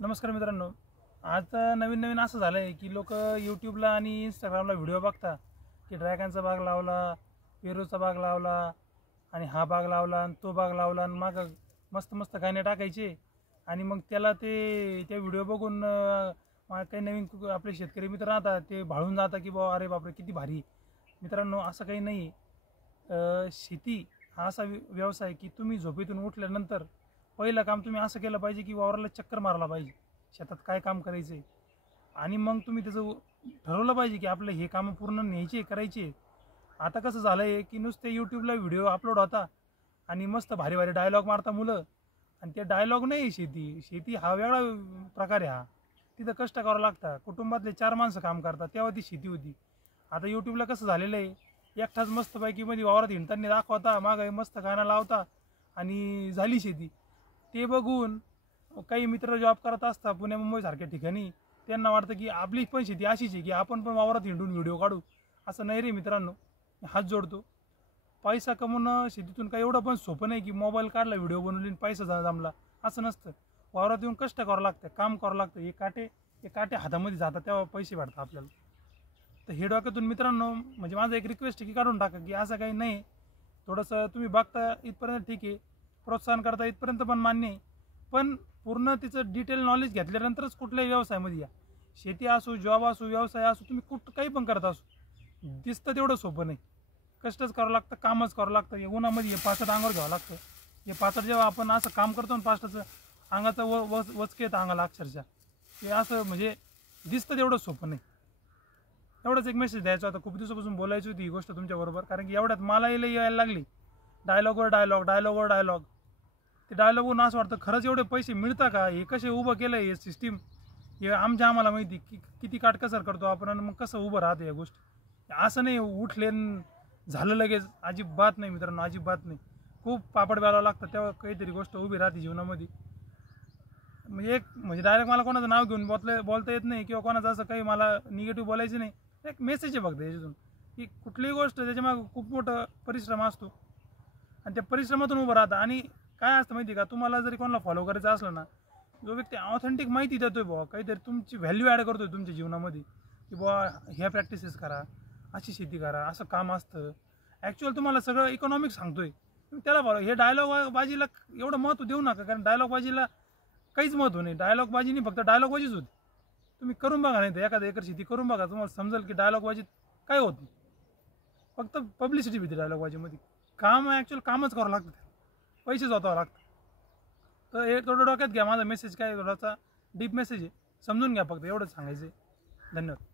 नमस्कार मित्रांनो, आता नवीन असं झालं आहे की लोक यूट्यूबला आणि इंस्टाग्रामला व्हिडिओ बघता की ड्रॅगनचा बाग लावला, पेरूचा बाग लावला आणि हा बाग लावला आणि तो बाग लावला आणि मग मस्त मस्त गाणे टाकायचे आणि मग त्याला त्या व्हिडिओ बघून काही नवीन आपले शेतकरी मित्र राहतात ते भाळून जातात की बाबा अरे बापरे किती भारी. मित्रांनो, असं काही नाही. शेती हा असा व्यवसाय की तुम्ही झोपेतून उठल्यानंतर पहिलं काम तुम्ही असं केलं पाहिजे की वावराला चक्कर मारला पाहिजे, शेतात काय काम करायचं आहे आणि मग तुम्ही त्याचं ठरवलं पाहिजे की आपलं हे कामं पूर्ण न्यायचे करायचे. आता कसं झालं आहे की नुसते यूट्यूबला व्हिडिओ अपलोड होता आणि मस्त भारी भारी डायलॉग मारता मुलं आणि ते डायलॉग नाही. शेती हा वेगळा प्रकार आहे. हा तिथं कष्ट करावं लागतं, कुटुंबातले 4 माणसं काम करतात तेव्हा ती शेती होती. आता यूट्यूबला कसं झालेलं आहे, एकटाच मस्तपैकी मध्ये वावरात हिंडताना दाखवता, मागं मस्त गाणं लावता आणि झाली शेती. ते बघून काही मित्र जॉब करत असतात पुणे मुंबईसारख्या ठिकाणी, त्यांना वाटतं की आपली पण शेती अशीच आहे की आपण पण वावरात हिंडून व्हिडिओ काढू. असं नाही रे मित्रांनो, हात जोडतो. पैसा कमवणं शेतीतून काही एवढं पण सोपं नाही की मोबाईल काढला व्हिडिओ बनवली पैसा जमला, असं नसतं. वावरात येऊन कष्ट करावं लागतं, काम करावं लागतं. हे काटे हातामध्ये जातात तेव्हा पैसे वाढतात आपल्याला. तर हे डोक्यातून मित्रांनो, म्हणजे माझं एक रिक्वेस्ट की काढून टाका की असं काही नाही. थोडंसं तुम्ही बघता इथपर्यंत ठीक आहे, प्रोत्साहन करता इथपर्यंत पण मान्य आहे, पण पूर्ण तिचं डिटेल नॉलेज घेतल्यानंतरच कुठल्याही व्यवसायामध्ये या. शेती असो, जॉब असो, व्यवसाय असो, तुम्ही काही पण करत असो, दिसतं तेवढं सोपं नाही. कष्टच करावं लागतं, कामच करावं लागतं. हे उन्हामध्ये हे पाचट अंगावर घ्यावं लागतं. हे पाचट जेव्हा आपण असं काम करतो ना पाचटाचं, अंगाचं वचके येतं अंगाला अक्षरशः. हे असं म्हणजे दिसतं तेवढं सोपं नाही. एवढंच एक मेसेज द्यायचा होता. खूप दिवसापासून बोलायची होती ही गोष्ट तुमच्याबरोबर, कारण की एवढ्यात मलाही लई यायला लागली डायलॉगवर डायलॉग. ते डायलॉगवरून असं वाटतं खरंच एवढे पैसे मिळता का? हे कसे उभं केलं हे सिस्टीम, हे आम्हाला माहिती की किती काटकसर करतो आपण आणि मग कसं उभं राहतं या गोष्टी. असं नाही उठले झालं लगेच, अजिबात नाही मित्रांनो, अजिबात नाही. खूप पापड बेलावं लागतं तेव्हा काहीतरी गोष्ट उभी राहते जीवनामध्ये. म्हणजे डायरेक्ट मला कोणाचं नाव घेऊन बोलता येत नाही किंवा कोणाचं असं काही मला निगेटिव्ह बोलायचं नाही. एक मेसेज आहे फक्त याच्यातून की कुठलीही गोष्ट त्याच्यामागं खूप मोठं परिश्रम असतो आणि त्या परिश्रमातून उभं राहतं. आणि काय असतं माहिती का, तुम्हाला जरी कोणाला फॉलो करायचं असलं ना, जो व्यक्ती ऑथेंटिक माहिती देतोय बुवा, काहीतरी तुमची व्हॅल्यू ॲड करतोय तुमच्या जीवनामध्ये की बुवा ह्या प्रॅक्टिसेस करा, अशी शेती करा, असं काम असतं, ॲक्च्युअल तुम्हाला सगळं इकॉनॉमिक सांगतोय, तुम्ही त्याला फॉलो. हे डायलॉग बाजीला एवढं महत्त्व देऊ नका, कारण डायलॉग बाजीला काहीच महत्त्व नाही. डायलॉग बाजीनी फक्त डायलॉग बाजीच होती. तुम्ही करून बघा, नाही तर एखादा एकर शेती करून बघा, तुम्हाला समजेल की डायलॉग बाजीत काय होत नाही. फक्त पब्लिसिटी भीती डायलॉग बाजीमध्ये. काम ॲक्च्युअल कामच करावं लागतं, पैसे स्वतःवं लागतं. तर हे थोडं डोक्यात घ्या. माझा मेसेज काय थोडासा डीप मेसेज आहे, समजून घ्या. फक्त एवढंच सांगायचं आहे. धन्यवाद.